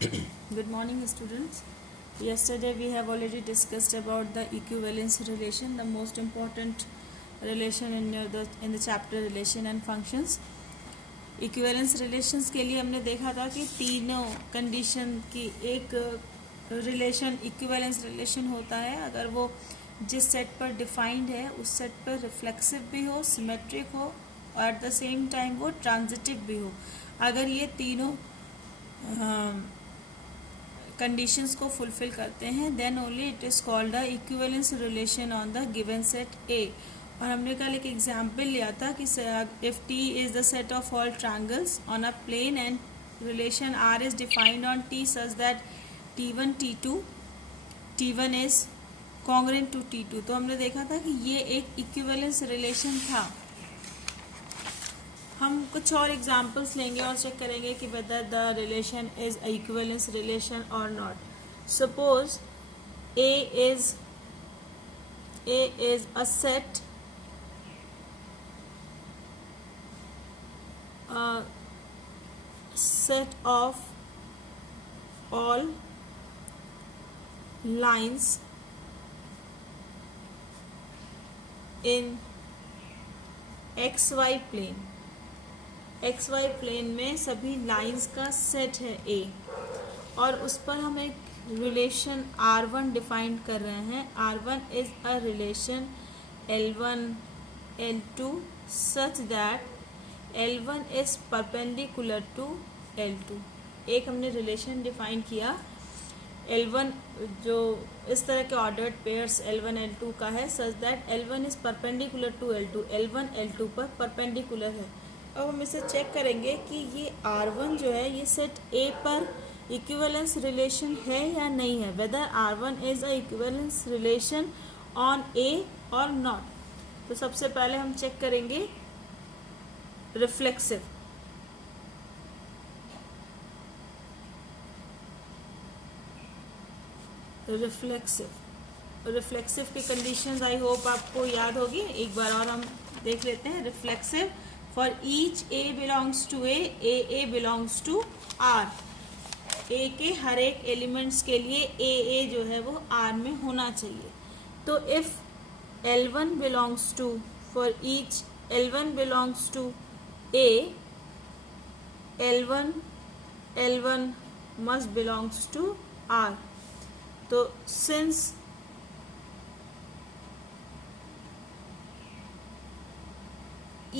Good morning, students. Yesterday we have already discussed about the equivalence relation, the most important relation in the chapter relation and functions. Equivalence relations के लिए हमने देखा था कि तीनों condition की एक रिलेशन इक्विवेलेंस रिलेशन होता है अगर वो जिस सेट पर डिफाइंड है उस सेट पर रिफ्लेक्सिव भी हो, सिमेट्रिक हो और एट द सेम टाइम वो ट्रांजिटिव भी हो. अगर ये तीनों कंडीशंस को फुलफिल करते हैं then only it is called a equivalence relation on the given set A. और हमने कल एक एग्जाम्पल लिया था कि if T is the set of all triangles on a plane and relation R is defined on T such that T1 T1 is congruent to T2. तो हमने देखा था कि ये एक इक्विवेलेंस रिलेशन था. हम कुछ और एग्जाम्पल्स लेंगे और चेक करेंगे कि whether the relation is a equivalence relation और not. Suppose A is a set of all lines in xy plane. xy plane में सभी लाइंस का सेट है ए और उस पर हम एक रिलेशन R1 डिफाइन कर रहे हैं. R1 is a relation L1 L2 such that L1 is perpendicular to L2. एक हमने रिलेशन डिफाइन किया L1 जो इस तरह के ऑर्डर्ड पेयर्स L1 L2 का है such that L1 is perpendicular to L2. L1 L2 पर परपेंडिकुलर है. अब हम इसे चेक करेंगे कि ये R1 जो है ये सेट A पर इक्विवेलेंस रिलेशन है या नहीं है, whether R1 is a equivalence relation on A और नॉट. तो सबसे पहले हम चेक करेंगे रिफ्लेक्सिव. रिफ्लेक्सिव की कंडीशंस आई होप आपको याद होगी. एक बार और हम देख लेते हैं. Reflexive for each A belongs to A belongs to R. A के हर एक एलिमेंट्स के लिए ए जो है वो आर में होना चाहिए. तो if L1 belongs to for each L1 belongs to A L1 must belongs to R. तो since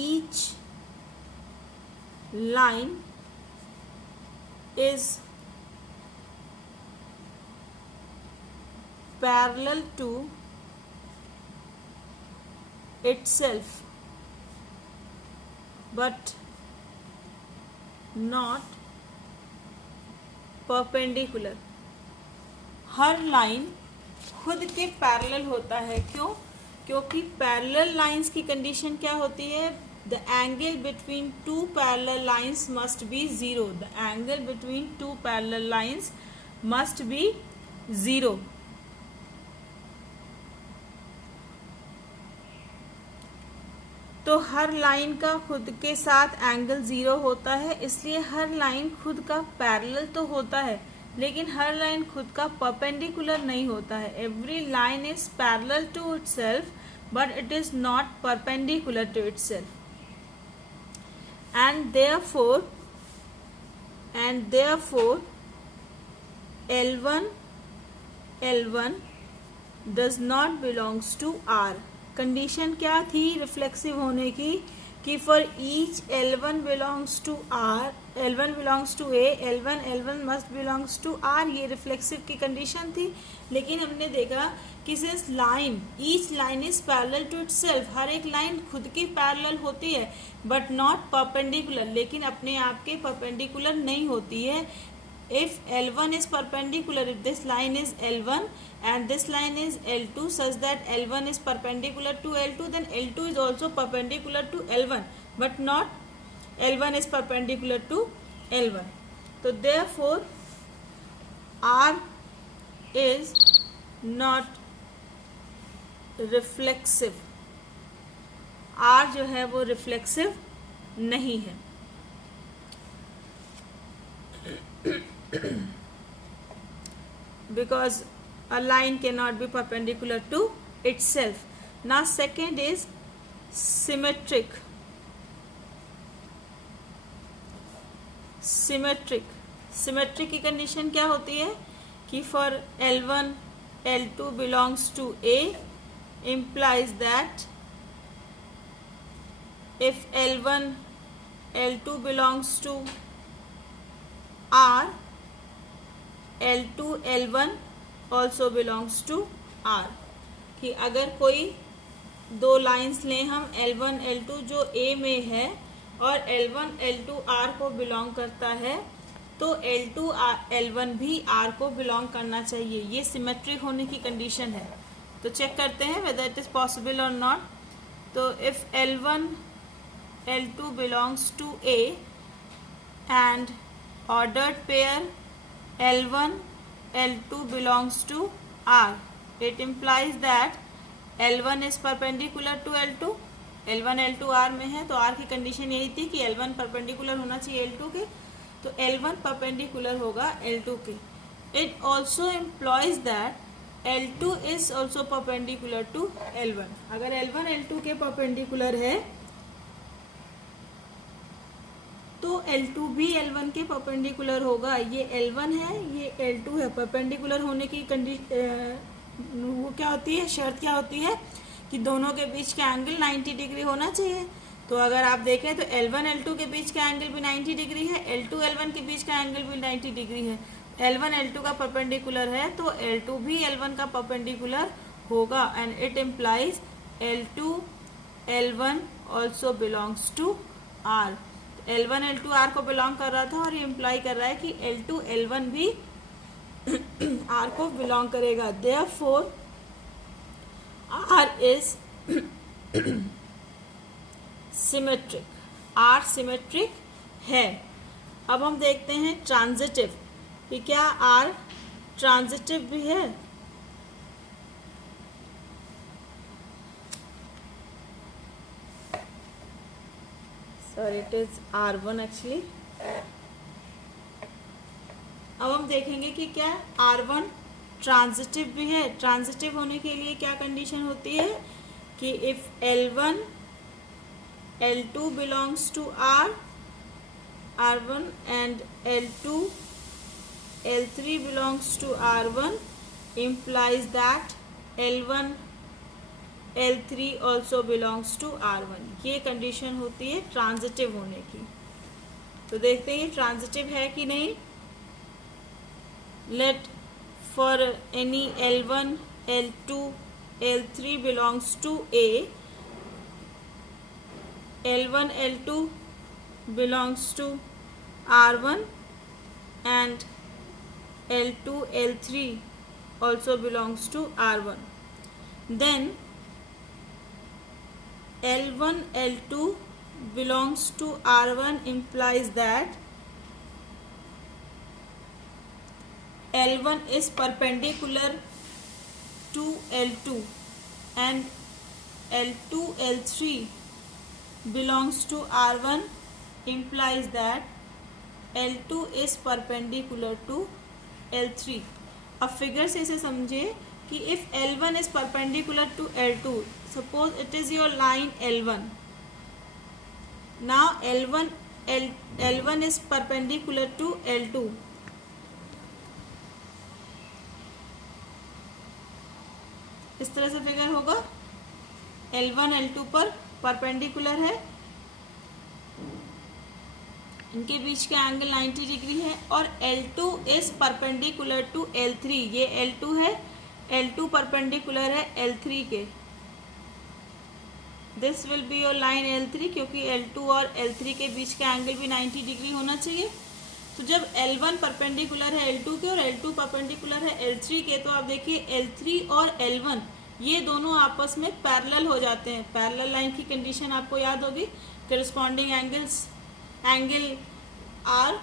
each line is parallel to itself but not perpendicular. हर लाइन खुद के पैरेलल होता है. क्यों? क्योंकि पैरेलल लाइंस की कंडीशन क्या होती है, the angle between two parallel lines must be zero. The angle between two parallel lines must be zero. तो हर लाइन का खुद के साथ एंगल जीरो होता है, इसलिए हर लाइन खुद का पैरेलल तो होता है लेकिन हर लाइन खुद का परपेंडिकुलर नहीं होता है. Every line is parallel to itself but it is not perpendicular to itself, and therefore L1 does not belongs to R. Condition क्या थी रिफ्लेक्सिव होने की कि for each L1 belongs to R, L1 belongs to A, L1 must belongs to R. ये reflexive की condition थी. लेकिन हमने देखा कि since each line is parallel to itself, हर एक लाइन खुद की पैरेलल होती है बट नॉट परपेंडिकुलर, लेकिन अपने आप के परपेंडिकुलर नहीं होती है. if L1 is perpendicular, if this line is L1 and this line is L2 such that L1 is perpendicular to L2, then L2 is also perpendicular to L1 but not L1 is perpendicular to L1. So therefore R is not reflexive. R जो है वो reflexive नहीं है. because a line cannot be perpendicular to itself. Now second is symmetric. Symmetric की condition क्या होती है कि for L1 L2 belongs to A implies that if L1 L2 belongs to R, L2 L1 also belongs to R. कि अगर कोई दो lines लें हम L1 L2 जो A में है और L1 L2 R को बिलोंग करता है, तो L2 L1 भी R को बिलोंग करना चाहिए. ये सिमेट्रिक होने की कंडीशन है. तो चेक करते हैं whether it is possible or not. तो if L1 L2 belongs to A and ordered pair L1 L2 belongs to R, it implies that L1 is perpendicular to L2. L1 L2 R में है, तो R की condition यही थी कि L1 perpendicular होना चाहिए L2 के, तो L1 परपेंडिकुलर होगा L2 के. It also implies that L2 is also perpendicular to L1. अगर L1 L2 के परपेंडिकुलर है तो L2 भी L1 के परपेंडिकुलर होगा. ये L1 है, ये L2 है. परपेंडिकुलर होने की वो क्या होती है, शर्त क्या होती है कि दोनों के बीच का एंगल 90 डिग्री होना चाहिए. तो अगर आप देखें तो L1 L2 के बीच का एंगल भी 90 डिग्री है, L2 L1 के बीच का एंगल भी 90 डिग्री है. L1 L2 का परपेंडिकुलर है तो L2 भी L1 का परपेंडिकुलर होगा. And it implies L2 L1 also belongs to R. L1 L2 R को बिलोंग कर रहा था और ये इम्प्लाई कर रहा है कि L2 L1 भी R को बिलोंग करेगा. Therefore R is symmetric. R symmetric है. अब हम देखते हैं ट्रांजिटिव कि क्या R ट्रांजिटिव भी है. Sorry, it is R1 actually. अब हम देखेंगे कि क्या R1 ट्रांजिटिव भी है. ट्रांजिटिव होने के लिए क्या कंडीशन होती है कि if L1 L2 belongs to R1 and L2 L3 belongs to R1 implies that L1 L3 also belongs to R1. ये कंडीशन होती है ट्रांजिटिव होने की. तो देखते हैं ये ट्रांजिटिव है कि नहीं. Let for any L1 L2 L3 belongs to A, L1 L2 belongs to R1 and L2 L3 also belongs to R1. Then L1 L2 belongs to R1 implies that L1 is perpendicular to L2 and L2 L3 belongs to R1 implies that L2 is perpendicular to L3. अब figure से इसे समझे कि if L1 is perpendicular to L2, suppose it is your line L1. Now L1 is perpendicular to L2. इस तरह से figure होगा. L1 L2 पर परपेंडिकुलर है, इनके बीच का एंगल 90 डिग्री है और L2 is perpendicular to L3. ये L2 है, L2 परपेंडिकुलर है L3 के. This will be your line L3 क्योंकि L2 और L3 के बीच का एंगल भी 90 डिग्री होना चाहिए. तो जब L1 परपेंडिकुलर है L2 के और L2 परपेंडिकुलर है L3 के, तो आप देखिए L3 और L1 ये दोनों आपस में पैरेलल हो जाते हैं. पैरेलल लाइन की कंडीशन आपको याद होगी. करस्पॉन्डिंग एंगल R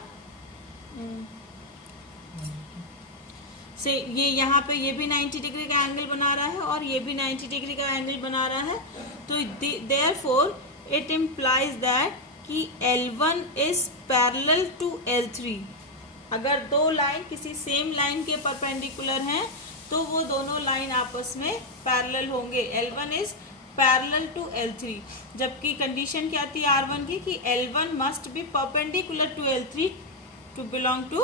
से ये यहाँ पे ये भी 90 डिग्री का एंगल बना रहा है और ये भी 90 डिग्री का एंगल बना रहा है. तो देयरफॉर इट इम्प्लाइज दैट कि L1 is parallel to L3. अगर दो लाइन किसी सेम लाइन के परपेंडिकुलर हैं तो वो दोनों लाइन आपस में पैरेलल होंगे। L1 is parallel to L3, जबकि कंडीशन क्या थी R1 की कि L1 must be perpendicular to L3 to belong to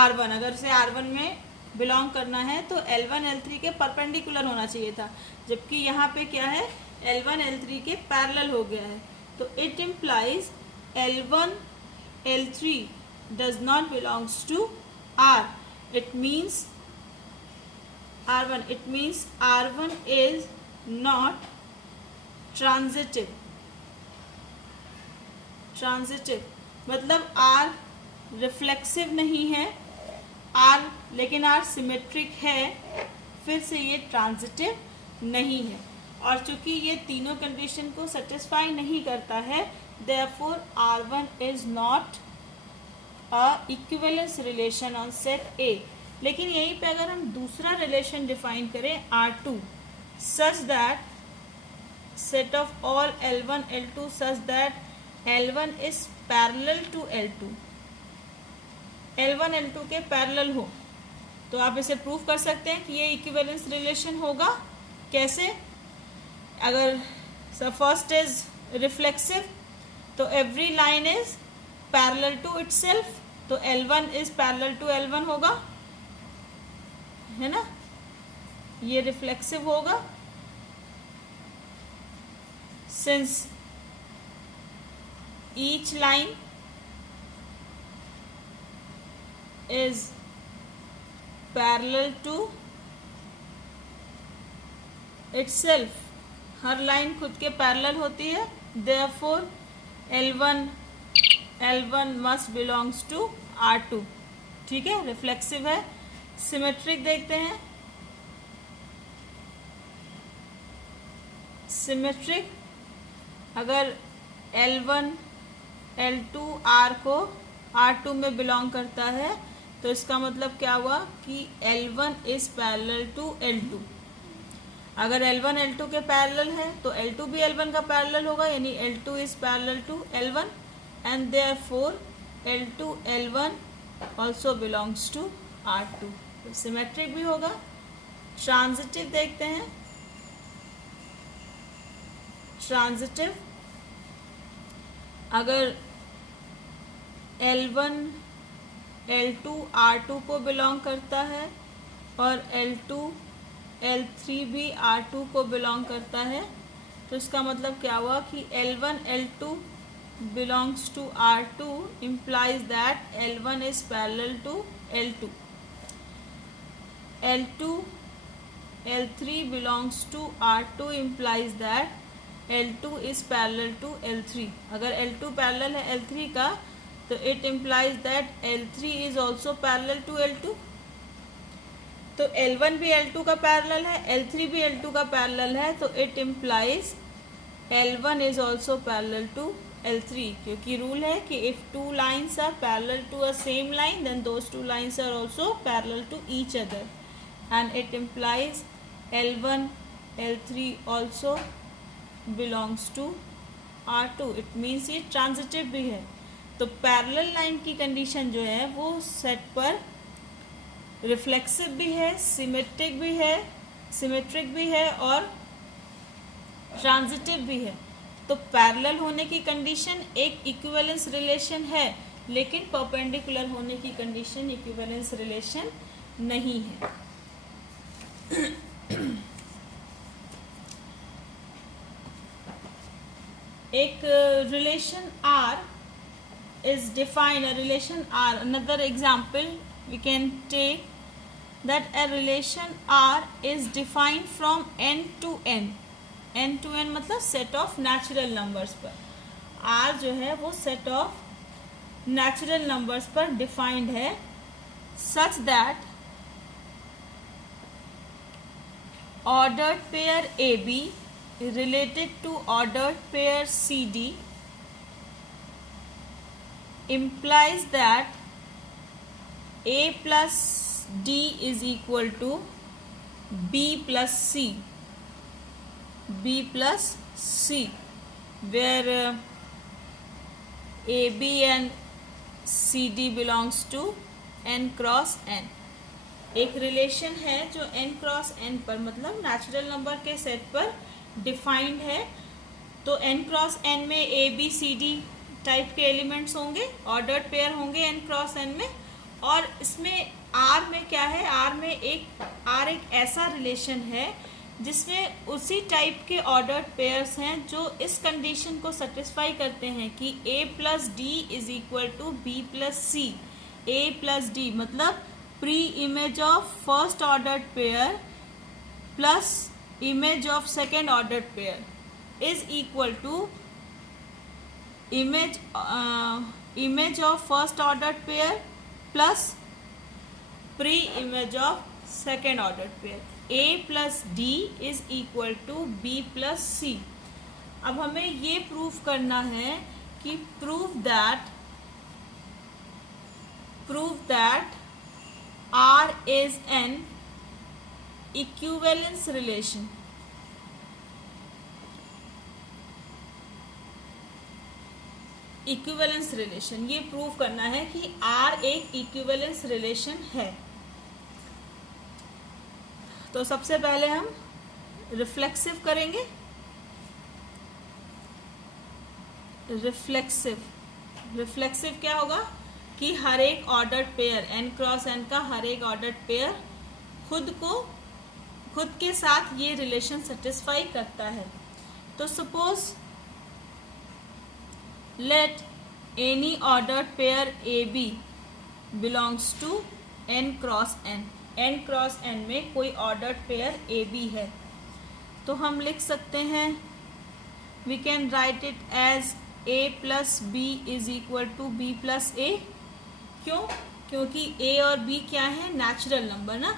R1। अगर उसे R1 में बिलोंग करना है तो L1 L3 के परपेंडिकुलर होना चाहिए था, जबकि यहाँ पे क्या है, L1 L3 के पैरेलल हो गया है। तो it implies L1 L3 does not belongs to R. It means R1. It means R1 is not transitive. Transitive मतलब R रिफ्लेक्सिव नहीं है, R लेकिन R सिमेट्रिक है, फिर से ये ट्रांजिटिव नहीं है। और चूंकि ये तीनों कंडीशन को सेटिस्फाई नहीं करता है, therefore R1 is not a equivalence relation on set A। लेकिन यहीं पे अगर हम दूसरा रिलेशन डिफाइन करें R2 such that set of all L1 L2 such that L1 is parallel to L2, L1 L2 के पैरेलल हो, तो आप इसे प्रूव कर सकते हैं कि ये इक्विवेलेंस रिलेशन होगा। कैसे? अगर फर्स्ट इज रिफ्लेक्सिव तो every line is parallel to itself, तो L1 is parallel to L1 होगा, है ना, ये रिफ्लेक्सिव होगा। Since each line is parallel to itself, हर लाइन खुद के पैरेलल होती है, therefore L1 must belongs to R2। ठीक है, रिफ्लेक्सिव है। सिमेट्रिक देखते हैं। सिमेट्रिक अगर L1 L2 R को R2 में बिलोंग करता है तो इसका मतलब क्या हुआ कि L1 is parallel to L2। अगर L1 L2 के पैरेलल है तो L2 भी L1 का पैरेलल होगा, यानी L2 is parallel to L1 and therefore L2 L1 also belongs to R2। तो सिमेट्रिक भी होगा। ट्रांजिटिव देखते हैं। ट्रांजिटिव अगर L1 L2 R2 को बिलोंग करता है और L2 L3 भी R2 को बिलोंग करता है, तो इसका मतलब क्या हुआ कि L1 L2 belongs to R2 implies that L1 is parallel to L2. L2 L3 belongs to R2 implies that L2 is parallel to L3. अगर L2 पैरेलल है L3 का तो it implies that L3 is also parallel to L2. तो L1 भी L2 का parallel है, L3 भी L2 का पैरेलल है, तो it implies L1 is also parallel to L3, क्योंकि रूल है कि if two lines are parallel to a same line then those two lines are also parallel to each other, and it implies L1 L3 also belongs to R2. It means ये transitive भी है। तो parallel line की condition जो है वो set पर reflexive भी है, सिमेट्रिक भी है और ट्रांजिटिव भी है। तो पैरेलल होने की कंडीशन एक इक्विवेलेंस रिलेशन है, लेकिन परपेंडिकुलर होने की कंडीशन इक्विवेलेंस रिलेशन नहीं है। एक relation R is defined, a relation R, another example we can take that a relation R is defined from n to n. n to n मतलब set of natural numbers पर। R जो है वो set of natural numbers पर defined है, such that ordered pair AB related to ordered pair CD implies that A plus D is equal to B plus C, where AB and CD belongs to n cross n। एक relation है जो n cross n पर मतलब natural number के set पर defined है। तो n cross n में a b c d type के एलिमेंट्स होंगे, ऑर्डर्ड पेयर होंगे n क्रॉस n में। और इसमें R में क्या है, R एक ऐसा रिलेशन है जिसमें उसी टाइप के ऑर्डर्ड पेयर्स हैं जो इस कंडीशन को सेटिस्फाई करते हैं कि a plus D is equal to B plus C. a plus D मतलब pre image of first ordered pair plus image of second ordered pair is equal to image of first ordered pair plus pre image of second ordered pair. a plus D is equal to B plus C. अब हमें ये prove करना है कि prove that R is an equivalence relation। Equivalence relation ये prove करना है कि R एक इक्विवेलेंस रिलेशन है। तो सबसे पहले हम रिफ्लेक्सिव करेंगे। रिफ्लेक्सिव क्या होगा कि हर एक ordered pair n cross n का हर एक ऑर्डर्ड पेयर खुद के साथ ये रिलेशन सेटिस्फाई करता है। तो suppose let any ordered pair AB belongs to n cross n। n cross n में कोई ऑर्डर्ड पेयर AB है तो हम लिख सकते हैं we can write it as a plus b is equal to b plus a। क्यों? क्योंकि a और b क्या है, नेचुरल नंबर ना।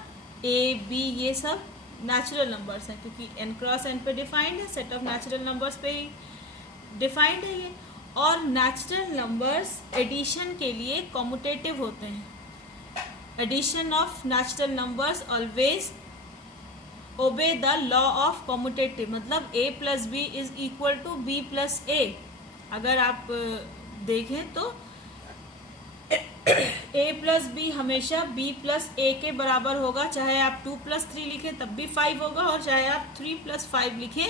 a b ये सब नेचुरल नंबर्स हैं क्योंकि n क्रॉस n पे डिफाइंड है, सेट ऑफ नेचुरल नंबर्स पे डिफाइंड है ये। और नेचुरल नंबर्स एडिशन के लिए कॉम्यूटेटिव होते हैं। Addition of natural numbers always obey the law of commutative मतलब a plus B is equal to B plus A. अगर आप देखें तो a प्लस बी हमेशा b प्लस ए के बराबर होगा, चाहे आप 2 प्लस 3 लिखें तब भी 5 होगा और चाहे आप 3 प्लस 5 लिखें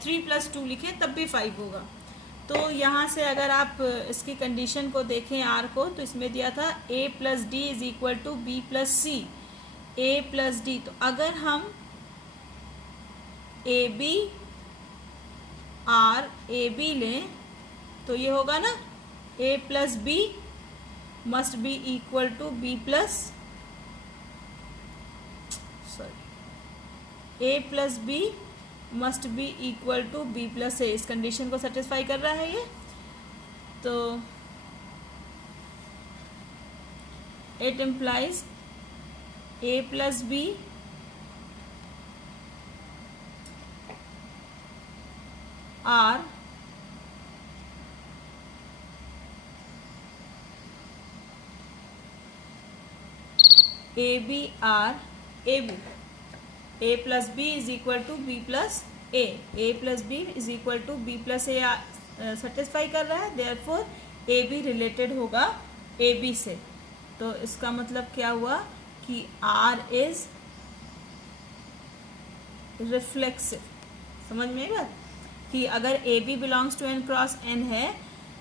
3 प्लस 2 लिखें तब भी 5 होगा। तो यहाँ से अगर आप इसकी कंडीशन को देखें R को तो इसमें दिया था a plus D is equal to B plus C. a plus D तो अगर हम A B R A B लें तो ये होगा ना a plus B must be equal to B plus a plus B must be equal to B plus A. इस condition को सेटिस्फाई कर रहा है ये। तो it implies a plus B R A B R A B a plus B is equal to B plus A. a plus B is equal to B plus A satisfy कर रहा है, therefore ए B related होगा ए B से। तो इसका मतलब क्या हुआ कि R इज रिफ्लेक्सिव। समझ में बात कि अगर A B belongs to n cross n है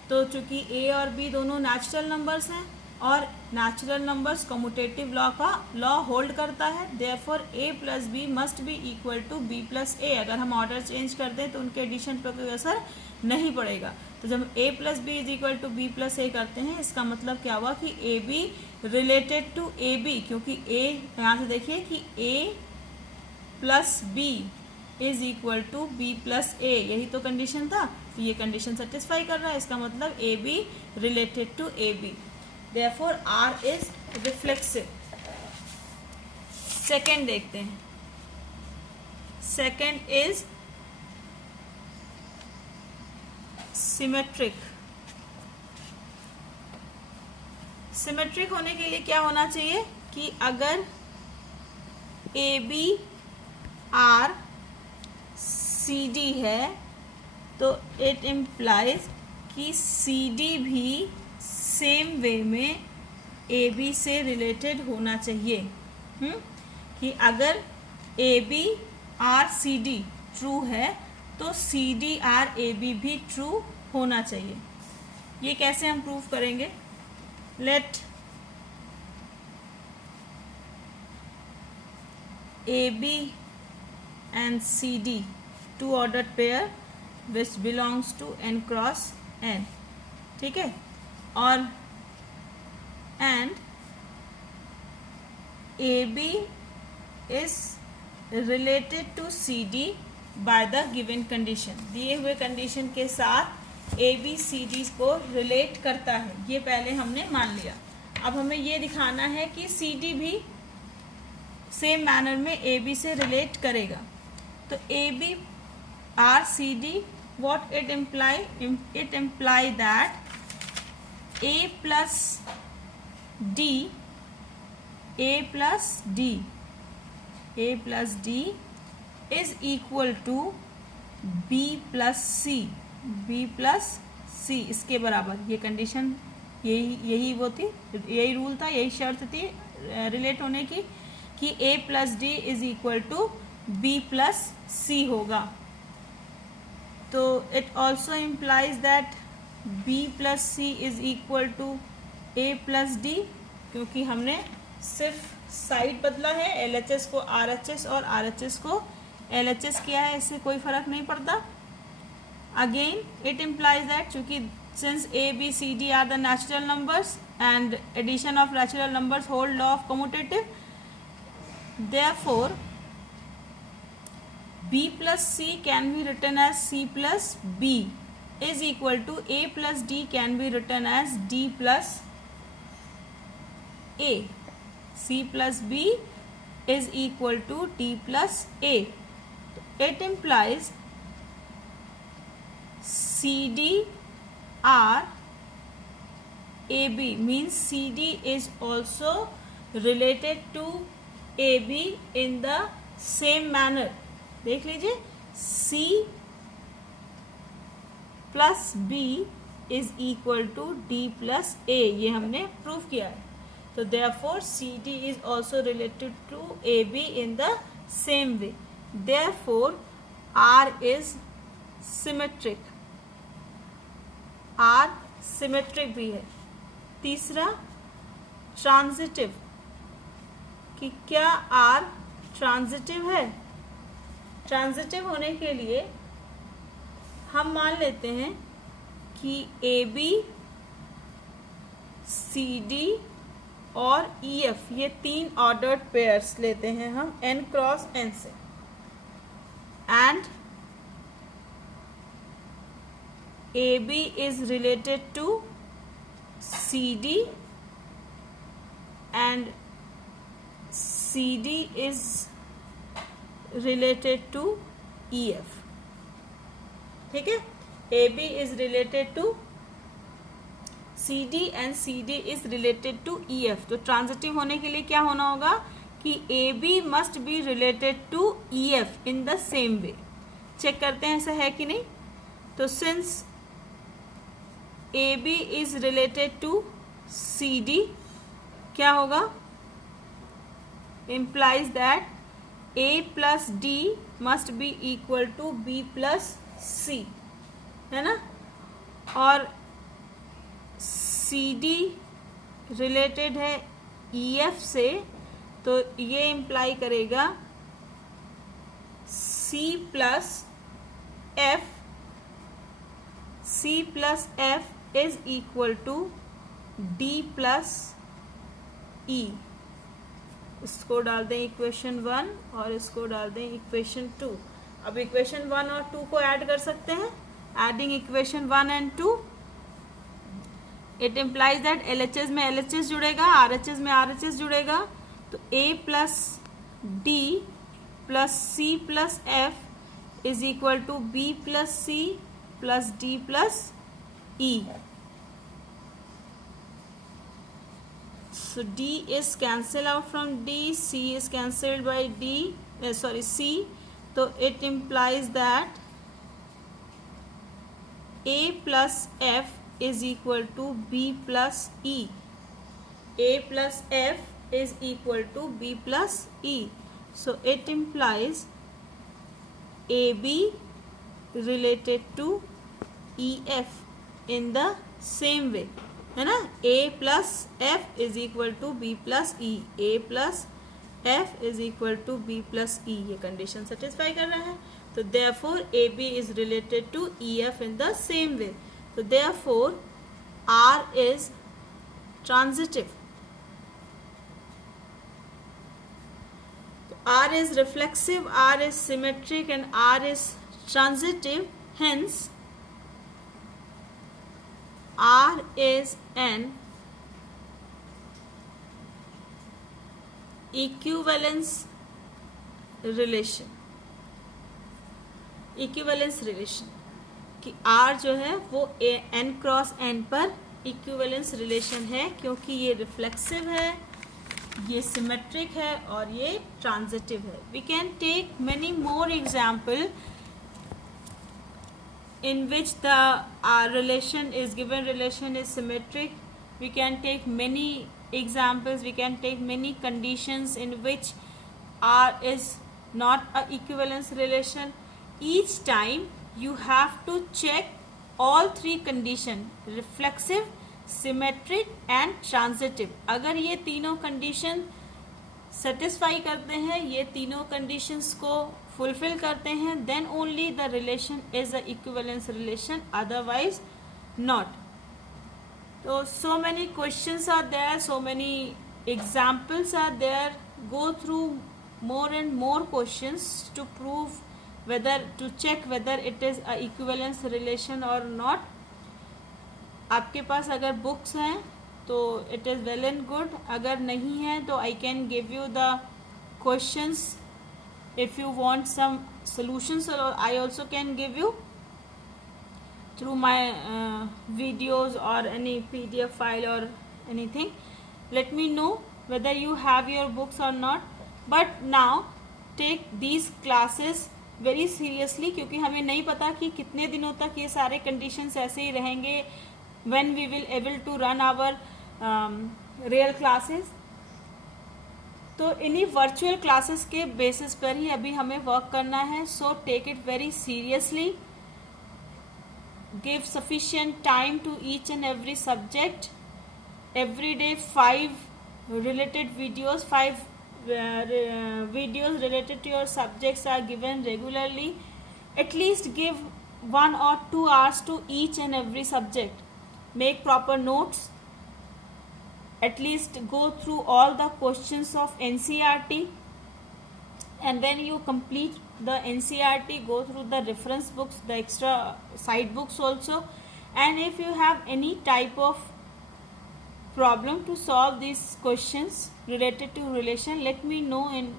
तो चूंकि a और b दोनों नेचुरल नंबर्स हैं और natural numbers commutative law hold करता है, therefore a plus B must be equal to B plus A. अगर हम ऑर्डर चेंज कर दें तो उनके एडिशन पर कोई असर नहीं पड़ेगा। तो जब a plus B is equal to B plus A करते हैं इसका मतलब क्या हुआ कि A B related to A B, क्योंकि a यहाँ से देखिए कि a plus B is equal to B plus A, यही तो कंडीशन था। तो ये कंडीशन सेटिस्फाई कर रहा है, इसका मतलब A B related to A B, therefore R is reflexive। Second देखते हैं। Second is symmetric. सिमेट्रिक होने के लिए क्या होना चाहिए कि अगर A B R C D है तो इट इम्प्लाइज कि सी डी भी सेम वे में ए बी से रिलेटेड होना चाहिए। कि अगर A B R C D true है तो C D R A B भी ट्रू होना चाहिए। ये कैसे हम प्रूव करेंगे? Let A B and C D two ordered pair which belongs to N cross N, ठीक है, और and A B is related to C D by the given condition. दिए हुए कंडीशन के साथ ए बी सी डी को relate करता है, ये पहले हमने मान लिया। अब हमें ये दिखाना है कि सी डी भी सेम मैनर में ए बी से रिलेट करेगा। तो A B R C D what it imply that a plus d is equal to b plus c इसके बराबर। ये कंडीशन यही वो थी, यही रूल था, यही शर्त थी रिलेट होने की कि a plus d is equal to b plus c होगा। तो it also implies that b plus c is equal to a plus d, क्योंकि हमने सिर्फ साइड बदला है, LHS को RHS और RHS को LHS किया है, इससे कोई फर्क नहीं पड़ता। अगेन इट implies that चूंकि since a b c d are the natural numbers and addition of natural numbers hold law of commutative, therefore b plus c can be written as c plus b is equal to a plus d can be written as d plus a. c plus b is equal to d plus a. It implies cd r ab means cd is also related to ab in the same manner. देख लीजिए, C plus B is equal to D plus A, ये हमने prove किया है। तो therefore CD is also related to AB in the same way, therefore R is symmetric, R symmetric भी है। तीसरा ट्रांजिटिव, कि क्या R ट्रांजिटिव है? ट्रांजिटिव होने के लिए हम मान लेते हैं कि ए बी सी डी और ई एफ ये तीन ऑर्डर्ड पेयर्स लेते हैं हम एन क्रॉस एन से, and A B is related to C D and C D is related to EF, ठीक है। AB is related to CD and CD is related to EF। तो transitive होने के लिए क्या होना होगा कि AB must be related to EF in the same way। Check करते हैं ऐसा है कि नहीं। तो since AB is related to CD, क्या होगा? implies that A plus D must be equal to B plus C, है ना। और CD रिलेटेड है EF से, तो ये इम्प्लाई करेगा C plus F is equal to D plus E। इसको डाल दें इक्वेशन 1 और इसको डाल दें इक्वेशन 2। अब इक्वेशन 1 और 2 को ऐड कर सकते हैं। Adding equation 1 and 2, it implies that LHS में LHS जुड़ेगा, RHS में RHS जुड़ेगा। तो A plus D plus C plus F is equal to B plus C plus D plus E। So D is cancelled out from D, C is cancelled by C. So it implies that A plus F is equal to B plus E. A plus F is equal to B plus E. So it implies AB related to EF in the same way, है ना. A plus F is equal to B plus E. A plus F is equal to B plus E. ये condition satisfy कर रहा है. तो therefore AB is related to EF in the same way. So therefore R is transitive. R is reflexive, R is symmetric, and R is transitive. Hence R is an equivalence relation. Equivalence relation कि R जो है वो n cross n पर equivalence relation है, क्योंकि ये reflexive है, ये सिमेट्रिक है और ये ट्रांजिटिव है. We can take many more example in which the relation is given relation is symmetric. We can take many examples, we can take many conditions in which R is not a equivalence relation. Each time you have to check all three condition, reflexive, symmetric and transitive. अगर ये तीनों condition satisfy करते हैं, ये तीनों conditions को fulfill करते हैं, then only the relation is a equivalence relation, otherwise not. So many questions are there, so many examples are there. Go through more and more questions to prove whether, to check whether it is a equivalence relation or not. आपके पास अगर books हैं तो it is well and good. अगर नहीं है तो I can give you the questions. If you want some solutions, I also can give you through my videos or any PDF file or anything. Let me know whether you have your books or not. But now take these classes very seriously, क्योंकि हमें नहीं पता कि कितने दिनों तक ये सारे conditions ऐसे ही रहेंगे. When we will able to run our real classes. तो इन्हीं वर्चुअल क्लासेस के बेसिस पर ही अभी हमें वर्क करना है. So take it very seriously, give sufficient time to each and every subject. Every day 5 related videos, 5 videos related to your subjects are given regularly. At least give 1 or 2 hours to each and every subject. Make proper notes. At least go through all the questions of NCERT, and when you complete the NCERT, go through the reference books, the extra side books also. And if you have any type of problem to solve these questions related to relation, let me know in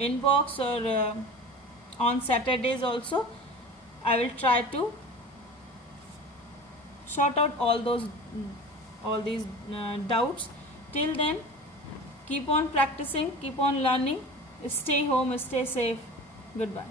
inbox or on Saturdays also. I will try to sort out all these doubts. Till then, keep on practicing, keep on learning, stay home, stay safe. Goodbye.